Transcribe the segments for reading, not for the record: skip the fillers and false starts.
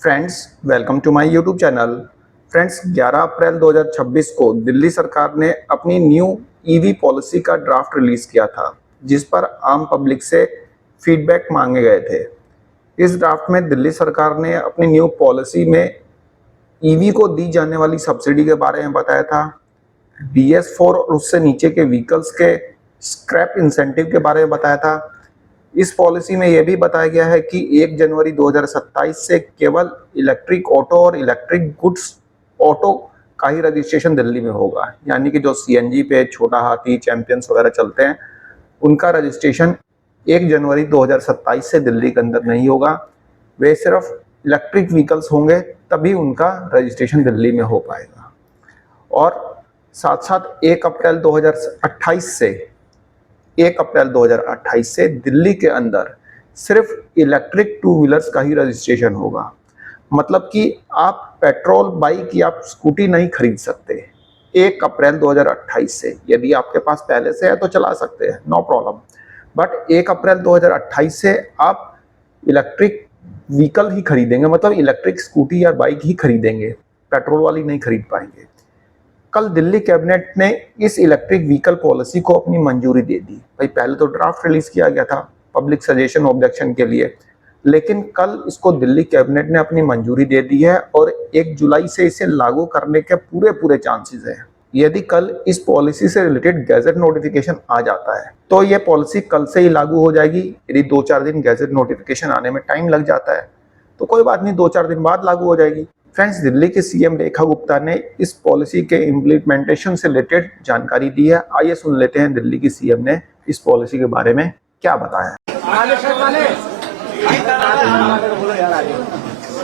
Friends, welcome to my YouTube channel. Friends, 11 अप्रैल 2026 को दिल्ली सरकार ने अपनी न्यू ईवी पॉलिसी का ड्राफ्ट रिलीज किया था, जिस पर आम पब्लिक से फीडबैक मांगे गए थे। इस ड्राफ्ट में दिल्ली सरकार ने अपनी न्यू पॉलिसी में ईवी को दी जाने वाली सब्सिडी के बारे में बताया था, BS4 और उससे नीचे के व्हीकल्स के स्क्रैप इंसेंटिव के बारे में बताया था। इस पॉलिसी में यह भी बताया गया है कि 1 जनवरी 2027 से केवल इलेक्ट्रिक ऑटो और इलेक्ट्रिक गुड्स ऑटो का ही रजिस्ट्रेशन दिल्ली में होगा, यानी कि जो CNG पे छोटा हाथी, चैंपियंस वगैरह चलते हैं, उनका रजिस्ट्रेशन 1 जनवरी 2027 से दिल्ली के अंदर नहीं होगा। वे सिर्फ इलेक्ट्रिक व्हीकल्स होंगे, तभी उनका रजिस्ट्रेशन दिल्ली में हो पाएगा। और साथ साथ 1 अप्रैल 2028 से दिल्ली के अंदर सिर्फ इलेक्ट्रिक टू व्हीलर्स का ही रजिस्ट्रेशन होगा। मतलब कि आप पेट्रोल बाइक या आप स्कूटी नहीं खरीद सकते 1 अप्रैल 2028 से। यदि आपके पास पहले से है तो चला सकते हैं, नो प्रॉब्लम, बट 1 अप्रैल 2028 से आप इलेक्ट्रिक व्हीकल ही खरीदेंगे, मतलब इलेक्ट्रिक स्कूटी या बाइक ही खरीदेंगे, पेट्रोल वाली नहीं खरीद पाएंगे। कल दिल्ली कैबिनेट ने इस इलेक्ट्रिक व्हीकल पॉलिसी को अपनी मंजूरी दे दी। भाई, पहले तो ड्राफ्ट रिलीज किया गया था पब्लिक सजेशन ऑब्जेक्शन के लिए, लेकिन कल इसको दिल्ली कैबिनेट ने अपनी मंजूरी दे दी है और 1 जुलाई से इसे लागू करने के पूरे चांसेस हैं। यदि कल इस पॉलिसी से रिलेटेड गैजेट नोटिफिकेशन आ जाता है तो यह पॉलिसी कल से ही लागू हो जाएगी। यदि 2-4 दिन गैजेट नोटिफिकेशन आने में टाइम लग जाता है तो कोई बात नहीं, 2-4 दिन बाद लागू हो जाएगी। फ्रेंड्स, दिल्ली के CM रेखा गुप्ता ने इस पॉलिसी के इम्प्लीमेंटेशन से रिलेटेड जानकारी दी है। आइए सुन लेते हैं दिल्ली की CM ने इस पॉलिसी के बारे में क्या बताया है।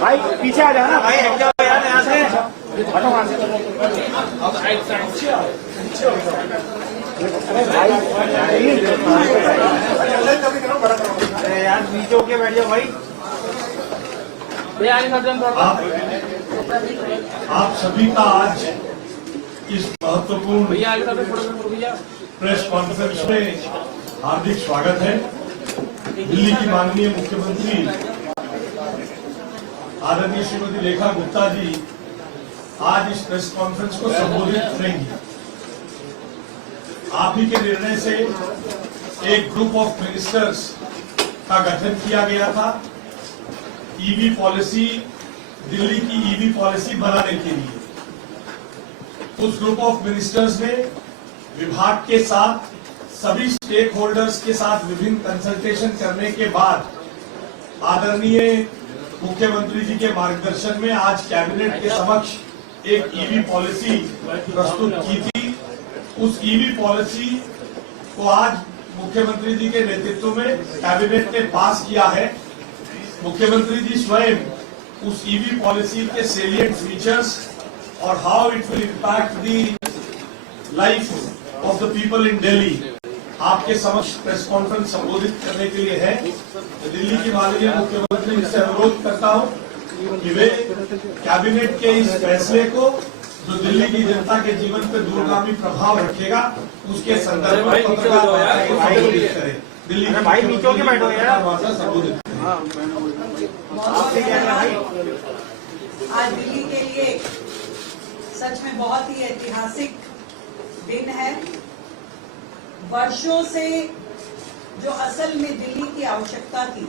भाई पीछे आ जाना भाई, हट जाओ यार यहाँ से, हटो वहाँ से। अरे यार नीचे होके बैठ जाओ भाई। आप सभी का आज इस महत्वपूर्ण प्रेस कॉन्फ्रेंस में हार्दिक स्वागत है। दिल्ली की माननीय मुख्यमंत्री आदरणीय श्रीमती रेखा गुप्ता जी आज इस प्रेस कॉन्फ्रेंस को संबोधित करेंगी। आप ही के निर्णय से एक ग्रुप ऑफ मिनिस्टर्स का गठन किया गया था ईवी पॉलिसी, दिल्ली की ईवी पॉलिसी बनाने के लिए। उस ग्रुप ऑफ मिनिस्टर्स ने विभाग के साथ, सभी स्टेक होल्डर्स के साथ विभिन्न कंसल्टेशन करने के बाद आदरणीय मुख्यमंत्री जी के मार्गदर्शन में आज कैबिनेट के समक्ष एक ईवी पॉलिसी प्रस्तुत की थी। उस ईवी पॉलिसी को आज मुख्यमंत्री जी के नेतृत्व में कैबिनेट ने पास किया है। मुख्यमंत्री जी स्वयं उस ईवी पॉलिसी के सेलिएंट फीचर्स और how it will impact the life of the people in Delhi आपके समक्ष प्रेस कॉन्फ्रेंस संबोधित करने के लिए है। दिल्ली की माननीय मुख्यमंत्री से अनुरोध करता हूं कि वे कैबिनेट के इस फैसले को, जो दिल्ली की जनता के जीवन पर दूरगामी प्रभाव रखेगा, उसके संदर्भ में पत्रकार वार्ता को संबोधित करें। दिल्ली के भाई नीचे होके बैठो यार, संबोधित आज दिल्ली के लिए सच में बहुत ही ऐतिहासिक दिन है। वर्षों से जो असल में दिल्ली की आवश्यकता थी,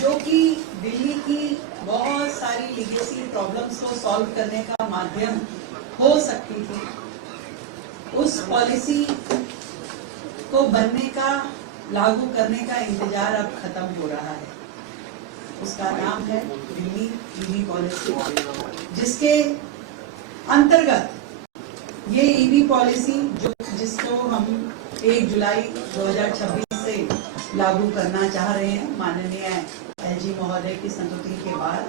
जो कि दिल्ली की बहुत सारी लीगेसी प्रॉब्लम्स को सॉल्व करने का माध्यम हो सकती थी, उस पॉलिसी को बनने का, लागू करने का इंतजार अब खत्म हो रहा है। उसका नाम है दिल्ली ईवी पॉलिसी, जिसके अंतर्गत ये ईवी पॉलिसी जिसको हम 1 जुलाई 2026 से लागू करना चाह रहे हैं, माननीय LG महोदय की संस्तुति के बाद,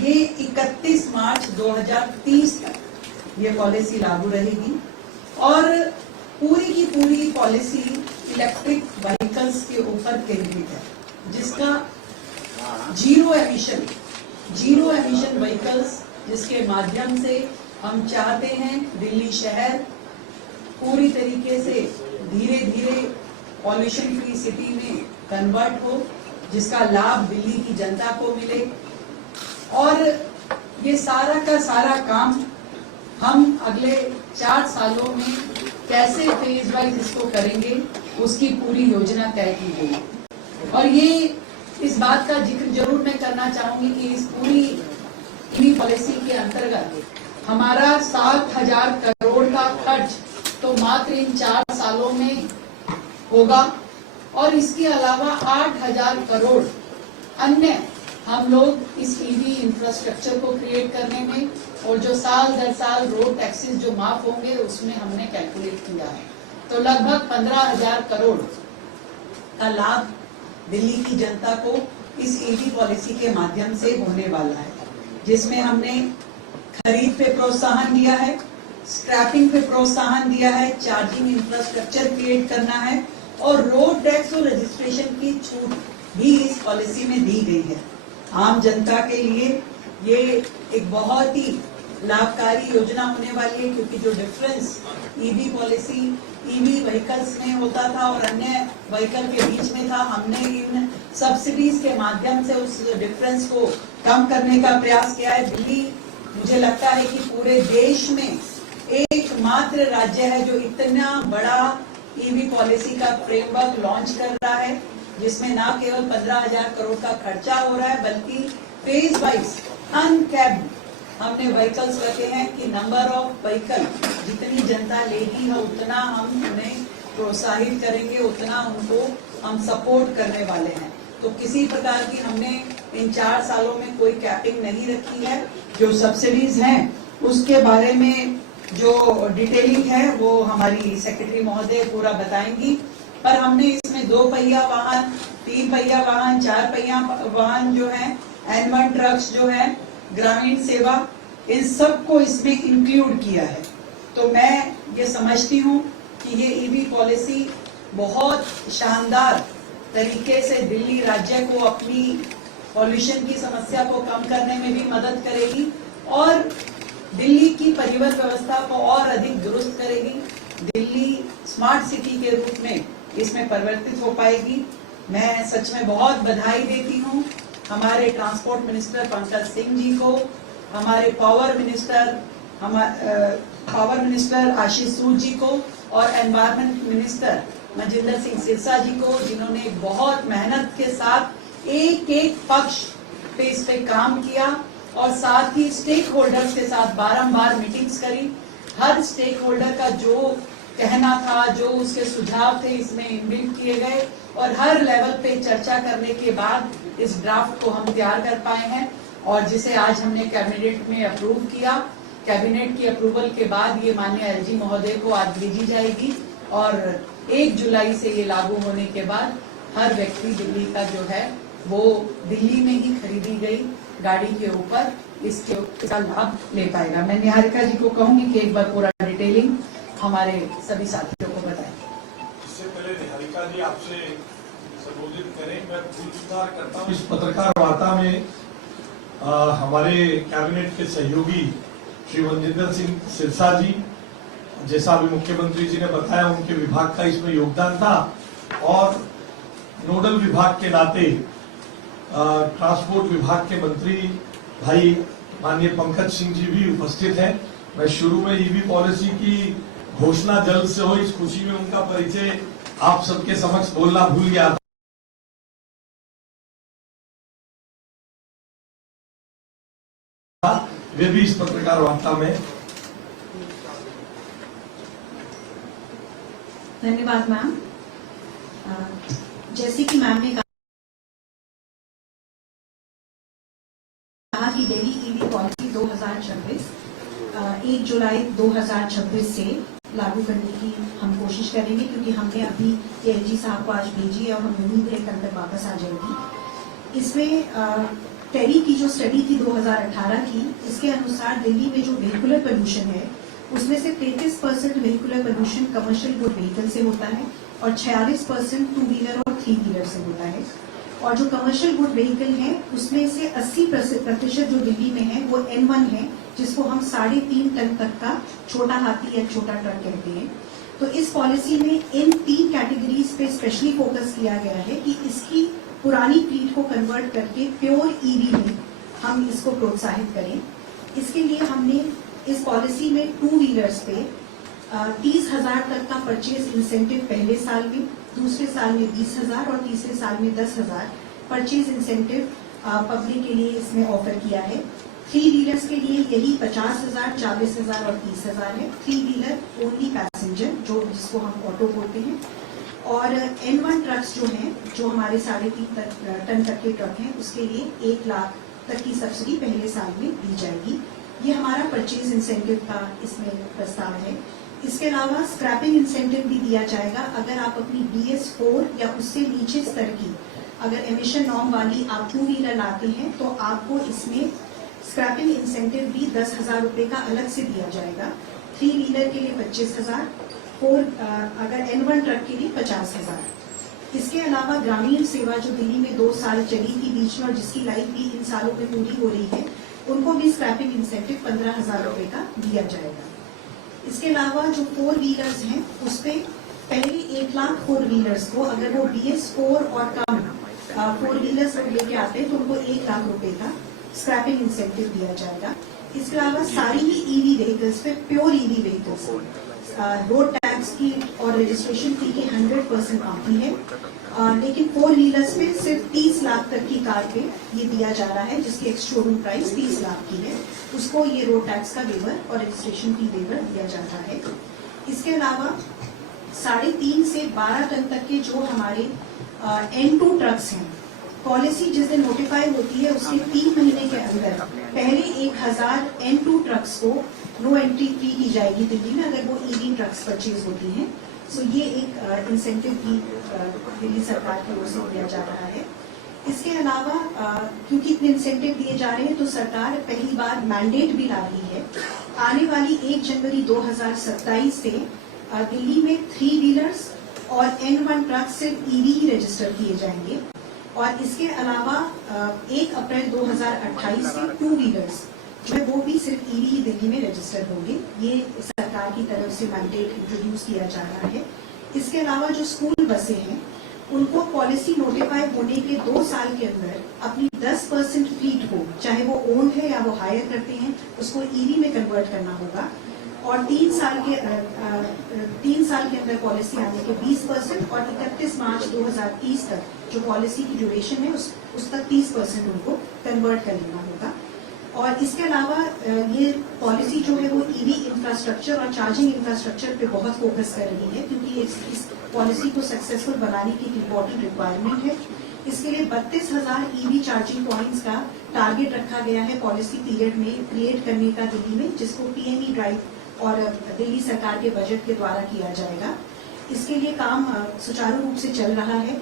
ये 31 मार्च 2030 तक ये पॉलिसी लागू रहेगी। और पूरी की पूरी पॉलिसी इलेक्ट्रिक व्हीकल्स के ऊपर केंद्रित है, जिसका जीरो एमिशन व्हीकल्स, जिसके माध्यम से हम चाहते हैं दिल्ली शहर पूरी तरीके से धीरे धीरे पॉल्यूशन फ्री सिटी में कन्वर्ट हो, जिसका लाभ दिल्ली की जनता को मिले, और ये सारा का सारा काम हम अगले 4 सालों में कैसे फेज वाइज इसको करेंगे उसकी पूरी योजना तय की गई। और ये इस बात का जिक्र जरूर मैं करना चाहूंगी कि इस पूरी ईवी पॉलिसी के अंतर्गत हमारा 7,000 करोड़ का खर्च तो मात्र इन 4 सालों में होगा और इसके अलावा 8,000 करोड़ अन्य हम लोग इस ईवी इंफ्रास्ट्रक्चर को क्रिएट करने में और जो साल दर साल रोड टैक्सेस जो माफ होंगे उसमें हमने कैलकुलेट किया है। तो लगभग 15,000 करोड़ का लाभ दिल्ली की जनता को इस ईवी पॉलिसी के माध्यम से होने वाला है, जिसमें हमने खरीद पे प्रोत्साहन दिया है, स्क्रैपिंग पे प्रोत्साहन दिया है, चार्जिंग इंफ्रास्ट्रक्चर क्रिएट करना है और रोड टैक्स और रजिस्ट्रेशन की छूट भी इस पॉलिसी में दी गई है। आम जनता के लिए ये एक बहुत ही लाभकारी योजना होने वाली है, क्योंकि जो difference EV policy EV vehicles में होता था और अन्य व्हीकल के बीच में था, हमने इन सब्सिडीज के माध्यम से उस डिफरेंस को कम करने का प्रयास किया है। दिल्ली मुझे लगता है कि पूरे देश में एकमात्र राज्य है जो इतना बड़ा ईवी पॉलिसी का फ्रेमवर्क लॉन्च कर रहा है, जिसमें ना केवल 15,000 करोड़ का खर्चा हो रहा है बल्कि फेज वाइज अनकैप्ड हमने व्हीकल्स रखे हैं कि नंबर ऑफ व्हीकल जितनी जनता लेगी है उतना हम उन्हें प्रोत्साहित करेंगे, उतना उनको हम सपोर्ट करने वाले हैं। तो किसी प्रकार की हमने इन 4 सालों में कोई कैपिंग नहीं रखी है। जो सब्सिडीज हैं उसके बारे में जो डिटेलिंग है वो हमारी सेक्रेटरी महोदय पूरा बताएंगी, पर हमने इसमें 2 पहिया वाहन, 3 पहिया वाहन, 4 पहिया वाहन जो है, N1 ट्रक्स जो है, ग्रामीण सेवा, इन सबको इसमें इंक्लूड किया है। तो मैं ये समझती हूँ कि ये ईवी पॉलिसी बहुत शानदार तरीके से दिल्ली राज्य को अपनी पॉल्यूशन की समस्या को कम करने में भी मदद करेगी और दिल्ली की परिवहन व्यवस्था को और अधिक दुरुस्त करेगी। दिल्ली स्मार्ट सिटी के रूप में इसमें परिवर्तित हो पाएगी। मैं सच में बहुत बधाई देती हूँ हमारे ट्रांसपोर्ट मिनिस्टर पंकज सिंह जी को, हमारे पावर मिनिस्टर आशीष सूद जी को और एनवायरमेंट मिनिस्टर मजिंदर सिंह सिरसा जी को, जिन्होंने बहुत मेहनत के साथ एक पक्ष पे इस पे काम किया और साथ ही स्टेक होल्डर्स के साथ बारंबार मीटिंग्स करी। हर स्टेक होल्डर का जो कहना था, जो उसके सुझाव थे, इसमें इनबिल्ट किए गए और हर लेवल पे चर्चा करने के बाद इस ड्राफ्ट को हम तैयार कर पाए हैं और जिसे आज हमने कैबिनेट में अप्रूव किया। कैबिनेट की अप्रूवल के बाद ये माननीय एलजी महोदय को आज भेजी जाएगी और 1 जुलाई से ये लागू होने के बाद हर व्यक्ति दिल्ली का जो है वो दिल्ली में ही खरीदी गई गाड़ी के ऊपर इसका लाभ ले पाएगा। मैं निहारिका जी को कहूंगी कि एक बार पूरा डिटेलिंग हमारे सभी साथियों को बताएं। इससे पहले निहारिका जी आपसे संबोधित करें, मैं पुरस्कार करता हूँ। इस पत्रकार वार्ता में हमारे कैबिनेट के सहयोगी श्री मनजिंदर सिंह सिरसा जी, जैसा अभी मुख्यमंत्री जी ने बताया, उनके विभाग का इसमें योगदान था और नोडल विभाग के नाते ट्रांसपोर्ट विभाग के मंत्री भाई माननीय पंकज सिंह जी भी उपस्थित हैं। मैं शुरू में ईवी पॉलिसी की घोषणा जल्द से हो, इस खुशी में उनका परिचय आप सबके समक्ष बोलना भूल गया था, वे भी इस पत्रकार वार्ता में। धन्यवाद मैम। जैसे कि मैम ने कहा कि दिल्ली ईवी पॉलिसी 2026 1 जुलाई 2026 से लागू करने की हम कोशिश करेंगे, क्योंकि हमने अभी एलजी साहब को आज भेजी है और हमें उम्मीद है कल तक वापस आ जाएगी। इसमें टेरी की जो स्टडी थी 2018 की, इसके अनुसार दिल्ली में जो व्हीकुलर पोल्यूशन है उसमें से 33% vehicular pollution commercial good vehicle से होता है और 46% 2 व्हीलर और 3 व्हीलर से होता है। और जो कमर्शियल गुड व्हीकल है उसमें से 80% जो दिल्ली में है वो N1 है, जिसको हम 3.5 टन तक का छोटा हाथी या छोटा ट्रक कहते हैं। तो इस पॉलिसी में इन 3 कैटेगरीज पे स्पेशली फोकस किया गया है कि इसकी पुरानी फ्लीट को कन्वर्ट करके प्योर ईवी में हम हम इसको प्रोत्साहित करें। इसके लिए हमने इस पॉलिसी में 2 व्हीलर्स पे 30,000 तक का परचेज इंसेंटिव पहले साल में, दूसरे साल में 20,000 और तीसरे साल में 10,000 परचेज इंसेंटिव पब्लिक के लिए इसमें ऑफर किया है। 3 व्हीलर्स के लिए यही 50,000, 40,000 और 30,000 है। 3 व्हीलर ओनली पैसेंजर, जो जिसको हम ऑटो बोलते हैं। और N1 ट्रक्स जो हैं, जो हमारे 3.5 टन तक के ट्रक हैं, उसके लिए 1 लाख तक की सब्सिडी पहले साल में दी जाएगी। ये हमारा परचेज इंसेंटिव का इसमें प्रस्ताव है। इसके अलावा स्क्रैपिंग इंसेंटिव भी दिया जाएगा। अगर आप अपनी BS4 या उससे नीचे स्तर की अगर एमिशन नॉर्म वाली आप 2 व्हीलर लाते हैं तो आपको इसमें स्क्रैपिंग इंसेंटिव भी 10,000 रुपए का अलग से दिया जाएगा। 3 व्हीलर के लिए 25,000, 4 अगर N1 ट्रक के लिए 50,000। इसके अलावा ग्रामीण सेवा जो दिल्ली में 2 साल चली थी बीच में और जिसकी लाइफ भी इन सालों में पूरी हो रही है, उनको भी स्क्रैपिंग इंसेंटिव 15,000 रुपए का दिया जाएगा। इसके अलावा जो 4 व्हीलर्स हैं उस पे पहले 1 लाख 4 व्हीलर्स को अगर वो BS4 और कम 4 व्हीलर्स लेके आते हैं तो उनको 1 लाख रुपए का स्क्रैपिंग इंसेंटिव दिया जाएगा। इसके अलावा सारी ही EV व्हीकल्स पे, pure EV vehicles road tax की और रजिस्ट्रेशन फी की 100% माफी है। लेकिन 4 व्हीलर्स पे सिर्फ 30 लाख तक की कार पे ये दिया जा रहा है, जिसकी एक्स शोरूम प्राइस 30 लाख की है। उसको ये रोड टैक्स का वेवर और रजिस्ट्रेशन फी वेवर दिया जाता है। इसके अलावा 3.5 से 12 टन तक के जो हमारे N2 ट्रक्स हैं, पॉलिसी जिस दिन नोटिफाई होती है उसके 3 महीने के अंदर पहले 1000 N2 ट्रक्स को नो एंट्री फी की जाएगी दिल्ली में, अगर वो EV ट्रक्स परचेज होती हैं। सो ये एक इंसेंटिव भी दिल्ली सरकार की ओर से दिया जा रहा है। इसके अलावा क्योंकि इतने इंसेंटिव दिए जा रहे हैं तो सरकार पहली बार मैंडेट भी ला रही है। आने वाली 1 जनवरी 2027 से दिल्ली में 3 व्हीलर्स और N1 ट्रक सिर्फ EV ही रजिस्टर किए जाएंगे। और इसके अलावा 1 अप्रैल 2028 से 2 व्हीलर्स जो है वो भी सिर्फ EV ही दिल्ली में रजिस्टर होंगे। ये सरकार की तरफ से मैंडेट इंट्रोड्यूस किया जा रहा है। इसके अलावा जो स्कूल बसें हैं उनको पॉलिसी नोटिफाई होने के 2 साल के अंदर अपनी 10% फ्लीट को, चाहे वो ओन्ड है या वो हायर करते हैं, उसको EV में कन्वर्ट करना होगा। और 3 साल के अंदर पॉलिसी आने के 20% और 31 मार्च 2030 तक जो पॉलिसी की ड्यूरेशन है उस तक 30% उनको कन्वर्ट कर लेना होगा। और इसके अलावा ये पॉलिसी जो है वो EV इंफ्रास्ट्रक्चर और चार्जिंग इंफ्रास्ट्रक्चर पे बहुत फोकस कर रही है, क्योंकि इस पॉलिसी को सक्सेसफुल बनाने की एक इम्पोर्टेंट रिक्वायरमेंट है। इसके लिए 32,000 EV चार्जिंग पॉइंट्स का टारगेट रखा गया है पॉलिसी पीरियड में क्रिएट करने का दिल्ली में, जिसको PME ड्राइव और दिल्ली सरकार के बजट के द्वारा किया जाएगा। इसके लिए काम सुचारू रूप से चल रहा है।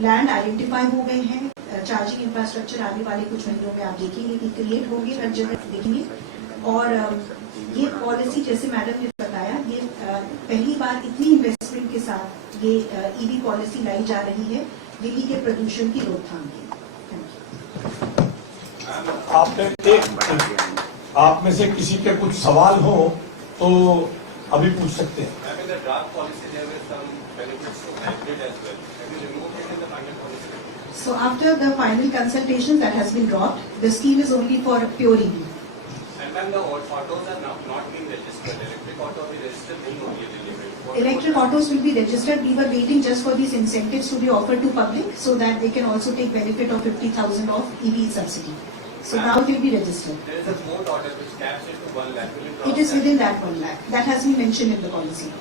लैंड आइडेंटिफाई हो गए हैं। चार्जिंग इंफ्रास्ट्रक्चर आने वाले कुछ महीनों में आप देखेंगे कि क्रिएट होंगे, हर जगह देखेंगे। और ये पॉलिसी जैसे मैडम ने बताया, ये पहली बार इतनी इन्वेस्टमेंट के साथ ये EV पॉलिसी लाई जा रही है दिल्ली के प्रदूषण की रोकथाम की। आप में से किसी के कुछ सवाल हो तो अभी पूछ सकते हैं। So after the final consultation that has been dropped, the scheme is only for pure EV. And then the autos are not being registered. Electric auto will be registered नहीं होगी दिल्ली में. Electric autos will be registered. We were waiting just for these incentives to be offered to public so that they can also take benefit of 50,000 of EV subsidy. So now it will be registered. There is a quote order which caps it to 1 lakh. It is within that 1 lakh. That has been mentioned in the policy.